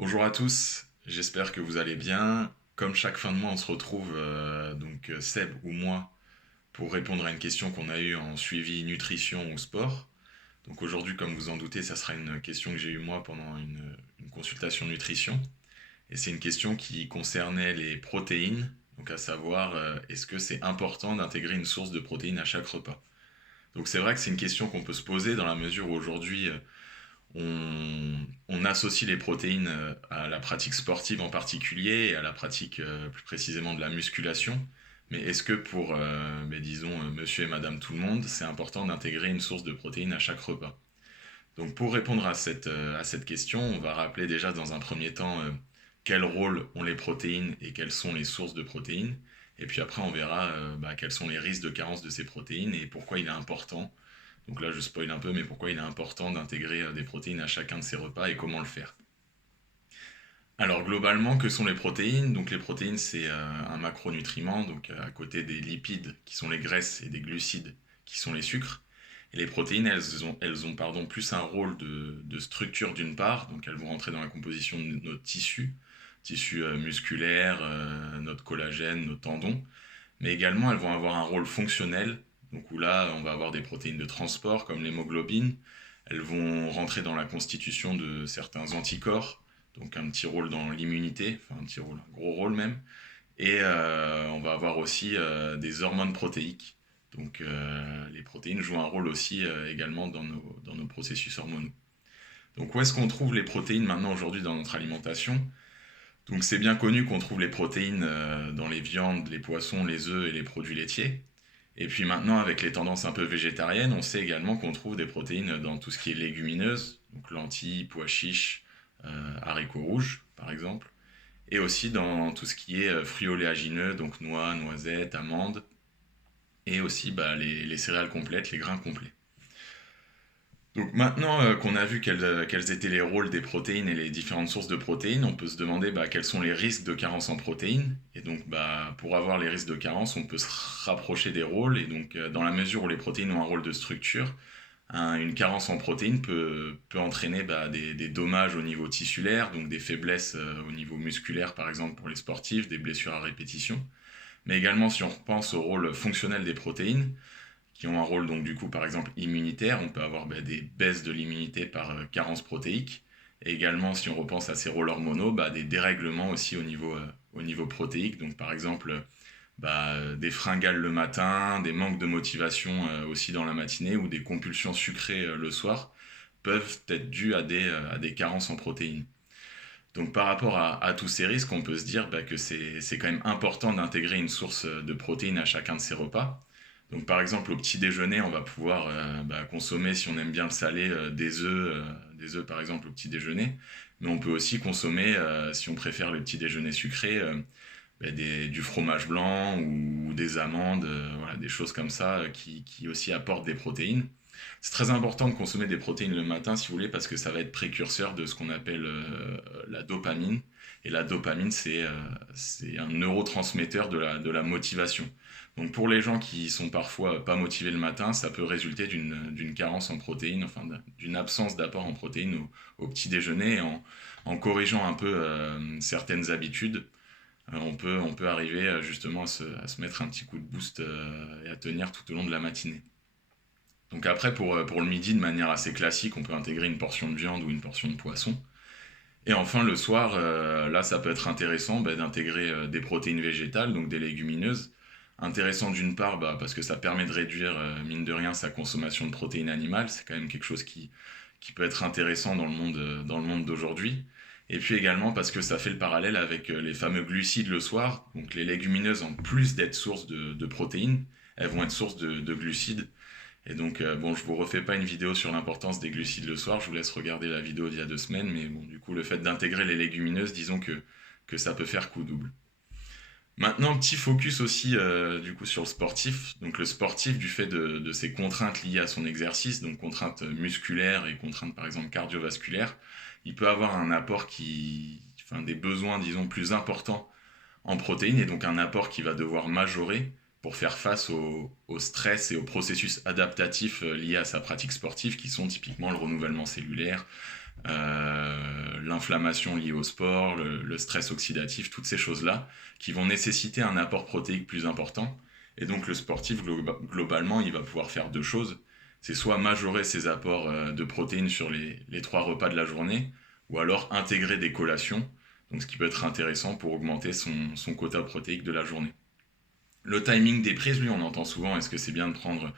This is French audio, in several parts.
Bonjour à tous, j'espère que vous allez bien. Comme chaque fin de mois, on se retrouve, Seb ou moi, pour répondre à une question qu'on a eue en suivi nutrition ou sport. Donc aujourd'hui, comme vous en doutez, ça sera une question que j'ai eue moi pendant une consultation nutrition. Et c'est une question qui concernait les protéines, donc à savoir, est-ce que c'est important d'intégrer une source de protéines à chaque repas. Donc c'est vrai que c'est une question qu'on peut se poser dans la mesure où aujourd'hui, on associe les protéines à la pratique sportive en particulier et à la pratique plus précisément de la musculation. Mais est-ce que pour, disons, monsieur et madame tout le monde, c'est important d'intégrer une source de protéines à chaque repas? Donc pour répondre à cette question, on va rappeler déjà dans un premier temps quel rôle ont les protéines et quelles sont les sources de protéines. Et puis après, on verra quels sont les risques de carence de ces protéines et pourquoi il est important, donc là je spoil un peu, mais pourquoi il est important d'intégrer des protéines à chacun de ces repas et comment le faire. Alors globalement, que sont les protéines? Donc les protéines c'est un macronutriment, donc à côté des lipides qui sont les graisses et des glucides qui sont les sucres. Et les protéines, elles ont pardon, plus un rôle de structure d'une part, donc elles vont rentrer dans la composition de notre tissu musculaire, notre collagène, nos tendons, mais également elles vont avoir un rôle fonctionnel, donc où là on va avoir des protéines de transport comme l'hémoglobine, elles vont rentrer dans la constitution de certains anticorps, donc un petit rôle dans l'immunité, enfin un petit rôle, un gros rôle même, et on va avoir aussi des hormones protéiques, donc les protéines jouent un rôle aussi également dans nos processus hormonaux. Donc où est-ce qu'on trouve les protéines maintenant aujourd'hui dans notre alimentation? Donc c'est bien connu qu'on trouve les protéines dans les viandes, les poissons, les œufs et les produits laitiers. Et puis maintenant, avec les tendances un peu végétariennes, on sait également qu'on trouve des protéines dans tout ce qui est légumineuse, donc lentilles, pois chiches, haricots rouges par exemple, et aussi dans tout ce qui est fruits oléagineux, donc noix, noisettes, amandes, et aussi les céréales complètes, les grains complets. Donc maintenant qu'on a vu quels étaient les rôles des protéines et les différentes sources de protéines, on peut se demander quels sont les risques de carence en protéines. Et donc pour avoir les risques de carence, on peut se rapprocher des rôles. Et donc dans la mesure où les protéines ont un rôle de structure, une carence en protéines peut entraîner des dommages au niveau tissulaire, donc des faiblesses au niveau musculaire par exemple pour les sportifs, des blessures à répétition. Mais également si on repense au rôle fonctionnel des protéines, qui ont un rôle donc du coup par exemple immunitaire. On peut avoir des baisses de l'immunité par carence protéique. Et également si on repense à ces rôles hormonaux, des dérèglements aussi au niveau protéique. Donc par exemple des fringales le matin, des manques de motivation aussi dans la matinée ou des compulsions sucrées le soir peuvent être dus à des carences en protéines. Donc par rapport à tous ces risques, on peut se dire que c'est quand même important d'intégrer une source de protéines à chacun de ces repas. Donc par exemple au petit déjeuner, on va pouvoir consommer, si on aime bien le salé, des œufs par exemple au petit déjeuner. Mais on peut aussi consommer, si on préfère le petit déjeuner sucré, du fromage blanc ou des amandes, voilà, des choses comme ça qui aussi apportent des protéines. C'est très important de consommer des protéines le matin, si vous voulez, parce que ça va être précurseur de ce qu'on appelle la dopamine. Et la dopamine, c'est un neurotransmetteur de la motivation. Donc pour les gens qui sont parfois pas motivés le matin, ça peut résulter d'une carence en protéines, enfin d'une absence d'apport en protéines au petit déjeuner. En corrigeant un peu certaines habitudes, on peut arriver justement à se mettre un petit coup de boost et à tenir tout au long de la matinée. Donc après, pour le midi, de manière assez classique, on peut intégrer une portion de viande ou une portion de poisson. Et enfin, le soir, là, ça peut être intéressant d'intégrer des protéines végétales, donc des légumineuses. Intéressant d'une part parce que ça permet de réduire, mine de rien, sa consommation de protéines animales. C'est quand même quelque chose qui peut être intéressant dans le monde d'aujourd'hui. Et puis également parce que ça fait le parallèle avec les fameux glucides le soir. Donc les légumineuses, en plus d'être source de protéines, elles vont être source de glucides. Et donc, bon, je vous refais pas une vidéo sur l'importance des glucides le soir, je vous laisse regarder la vidéo d'il y a 2 semaines, mais bon, du coup, le fait d'intégrer les légumineuses, disons que ça peut faire coup double. Maintenant, petit focus aussi du coup sur le sportif. Donc le sportif, du fait de ses contraintes liées à son exercice, donc contraintes musculaires et contraintes par exemple cardiovasculaires, il peut avoir un apport enfin des besoins disons plus importants en protéines et donc un apport qui va devoir majorer pour faire face au stress et aux processus adaptatifs liés à sa pratique sportive qui sont typiquement le renouvellement cellulaire, l'inflammation liée au sport, le stress oxydatif, toutes ces choses-là, qui vont nécessiter un apport protéique plus important. Et donc le sportif, globalement, il va pouvoir faire deux choses. C'est soit majorer ses apports de protéines sur les trois repas de la journée, ou alors intégrer des collations, donc ce qui peut être intéressant pour augmenter son quota protéique de la journée. Le timing des prises, lui, on entend souvent, est-ce que c'est bien de prendre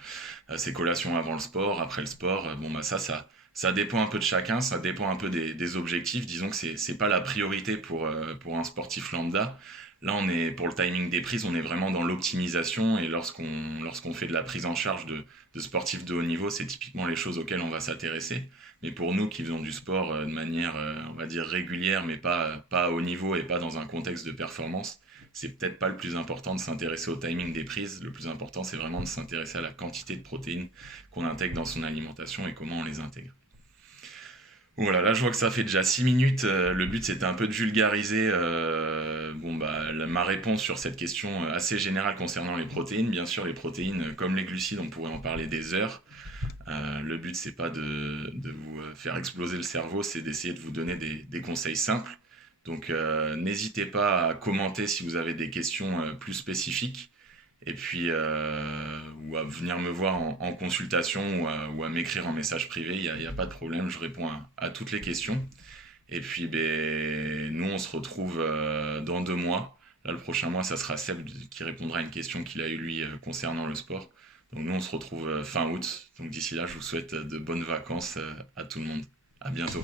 ses collations avant le sport, après le sport? Bon, bah ça dépend un peu de chacun, ça dépend un peu des objectifs. Disons que c'est pas la priorité pour un sportif lambda. Là, pour le timing des prises, on est vraiment dans l'optimisation et lorsqu'on fait de la prise en charge de sportifs de haut niveau, c'est typiquement les choses auxquelles on va s'intéresser. Mais pour nous qui faisons du sport de manière, on va dire, régulière, mais pas à haut niveau et pas dans un contexte de performance, c'est peut-être pas le plus important de s'intéresser au timing des prises. Le plus important, c'est vraiment de s'intéresser à la quantité de protéines qu'on intègre dans son alimentation et comment on les intègre. Voilà, là je vois que ça fait déjà 6 minutes. Le but c'était un peu de vulgariser ma réponse sur cette question assez générale concernant les protéines. Bien sûr, les protéines, comme les glucides, on pourrait en parler des heures. Le but c'est pas de vous faire exploser le cerveau, c'est d'essayer de vous donner des conseils simples. Donc n'hésitez pas à commenter si vous avez des questions plus spécifiques et puis ou à venir me voir en consultation ou à m'écrire en message privé, il y a pas de problème, je réponds à toutes les questions. Et puis nous on se retrouve dans 2 mois. Là le prochain mois ça sera Seb qui répondra à une question qu'il a eu lui concernant le sport. Donc nous on se retrouve fin août. Donc d'ici là je vous souhaite de bonnes vacances à tout le monde. À bientôt.